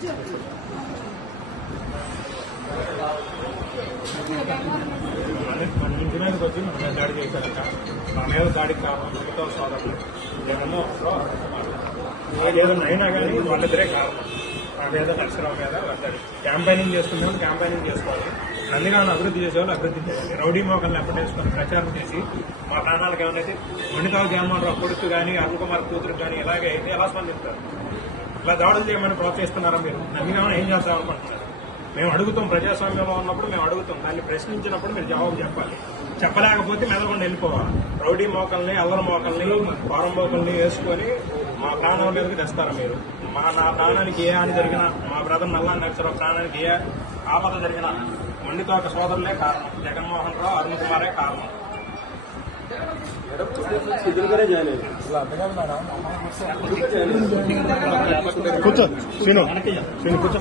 మన ఇంటి మీదకి వచ్చి మన మీద దాడి చేశారట. మా మీద దాడికి కారణం ప్రభుత్వ సోదరులు జగన్మోహన్ ఏదైనా అయినా కానీ వాళ్ళిద్దరే కారణం. మా మీద నరసరావు మీద దాడి క్యాంపెయినింగ్ చేసుకునే క్యాంపెయినింగ్ చేసుకోవాలి. నందిగాను అభివృద్ధి చేసేవాళ్ళు అభివృద్ధి చేయాలి. రౌడీ మోకల్ని ఎప్పటేసుకొని ప్రచారం చేసి మా ప్రాణాలకు ఏమైనా మొండికావు జగన్మోహన్ రావు కొడుకు కానీ అరుణ్ కుమార్ కూతురు కానీ ఇలాగే అయితే ఎలా స్పందిస్తారు? ఇలా దాడులు చేయమని ప్రోత్సహిస్తున్నారా మీరు? నందిగాను ఏం చేద్దాం అనుకుంటున్నారు? మేము అడుగుతాం, ప్రజాస్వామ్యంలో ఉన్నప్పుడు మేము అడుగుతాం. దాన్ని ప్రశ్నించినప్పుడు మీరు జవాబు చెప్పాలి. చెప్పలేకపోతే మెదలకుండా వెళ్ళిపోవాలి. రౌడీ మోకల్ని, అల్లరి మోకల్ని, వారం మోకల్ని వేసుకొని మా ప్రాణాల మీదకి తెస్తారా మీరు? నా ప్రాణానికి ఏ హాని జరిగినా, మా బ్రదర్ నల్లా నరసరావు ప్రాణానికి ఏ ఆపద జరిగినా మొండితోక సోదరులే కారణం. జగన్మోహన్ రావు, అరుణ్ కుమారే కారణం. కూర్చో శ్రీను, కూర్చో.